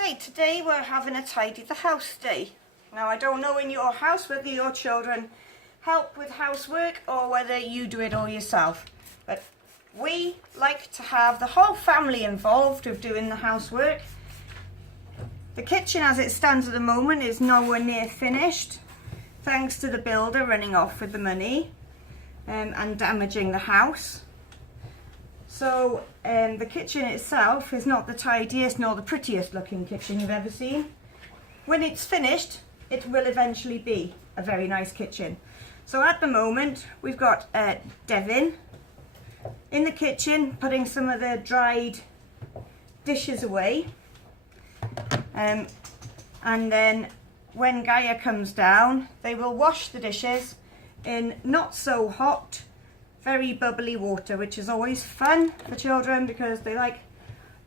Okay, today we're having a tidy the house day. Now I don't know in your house whether your children help with housework or whether you do it all yourself. But we like to have the whole family involved with doing the housework. The kitchen as it stands at the moment is nowhere near finished, thanks to the builder running off with the money and damaging the house. So the kitchen itself is not the tidiest nor the prettiest looking kitchen you've ever seen. When it's finished, it will eventually be a very nice kitchen. So at the moment, we've got Devin in the kitchen putting some of the dried dishes away. And then when Gaia comes down, they will wash the dishes in not so hot, very bubbly water, which is always fun for children because they like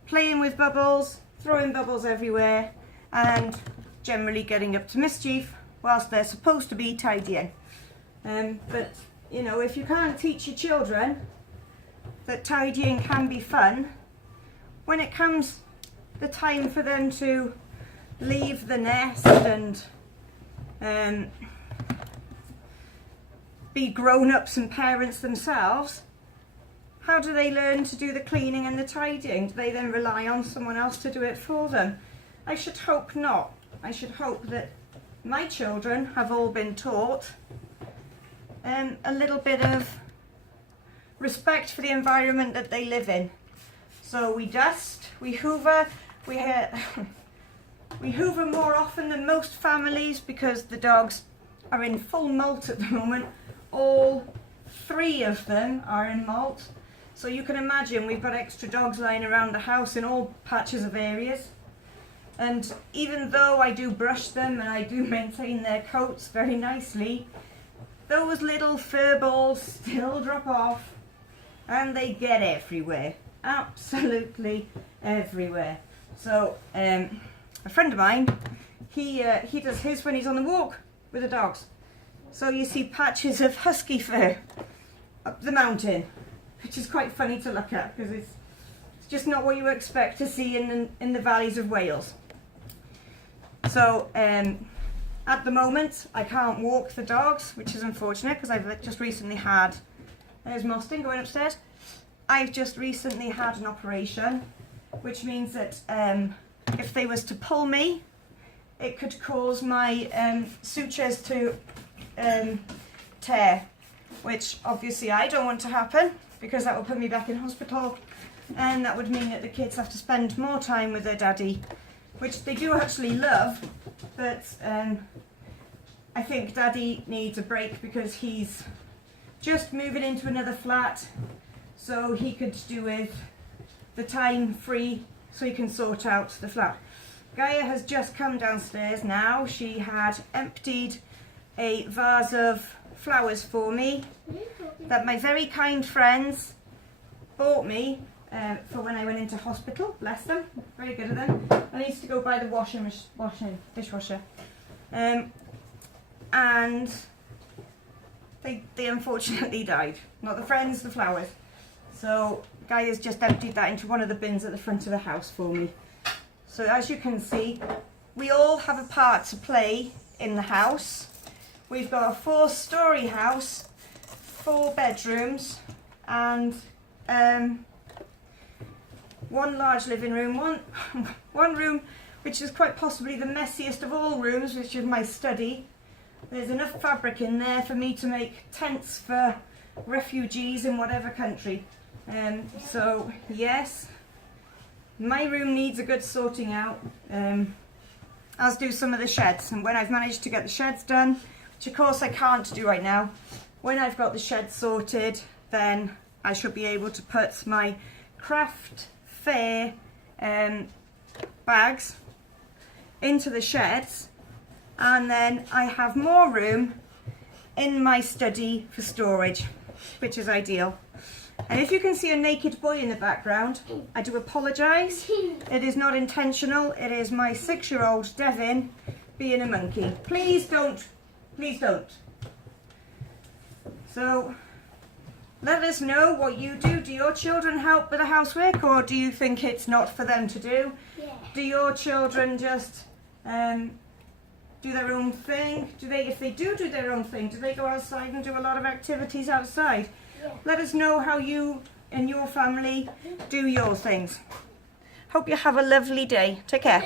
playing with bubbles, throwing bubbles everywhere, and generally getting up to mischief whilst they're supposed to be tidying. But you know, if you can't teach your children that tidying can be fun, when it comes the time for them to leave the nest and be grown-ups and parents themselves, how do they learn to do the cleaning and the tidying? Do they then rely on someone else to do it for them? I should hope not. I should hope that my children have all been taught a little bit of respect for the environment that they live in. So we dust, we hoover, we hoover more often than most families because the dogs are in full molt at the moment. All three of them are in molt. So you can imagine we've got extra dogs lying around the house in all patches of areas. And even though I do brush them and I do maintain their coats very nicely, those little fur balls still drop off and they get everywhere. Absolutely everywhere. So a friend of mine, he does his when he's on the walk with the dogs. So you see patches of husky fur up the mountain, which is quite funny to look at because it's just not what you expect to see in the valleys of Wales. So at the moment I can't walk the dogs, which is unfortunate because I've just recently had, there's Mostyn going upstairs, I've just recently had an operation, which means that if they was to pull me, it could cause my sutures to tear, which obviously I don't want to happen because that would put me back in hospital, and that would mean that the kids have to spend more time with their daddy, which they do actually love, but I think daddy needs a break because he's just moving into another flat, so he could do with the time free so he can sort out the flat. Gaia has just come downstairs now. She had emptied a vase of flowers for me that my very kind friends bought me for when I went into hospital. Bless them, very good of them. I used to go buy the dishwasher, and they unfortunately died. Not the friends, the flowers. So Gaia's just emptied that into one of the bins at the front of the house for me. So as you can see, we all have a part to play in the house. We've got a 4-storey house, 4 bedrooms, and one large living room, one room which is quite possibly the messiest of all rooms, which is my study. There's enough fabric in there for me to make tents for refugees in whatever country. So yes, my room needs a good sorting out, as do some of the sheds. And when I've managed to get the sheds done, which of course I can't do right now, when I've got the shed sorted, then I should be able to put my craft fair bags into the sheds, and then I have more room in my study for storage, which is ideal. And if you can see a naked boy in the background, I do apologise. It is not intentional. It is my 6-year-old Devin being a monkey. Please don't. Please don't. So let us know what you do. Do your children help with the housework, or do you think it's not for them to do? Yeah. Do your children just do their own thing? If they do their own thing, do they go outside and do a lot of activities outside? Yeah. Let us know how you and your family do your things. Hope you have a lovely day. Take care.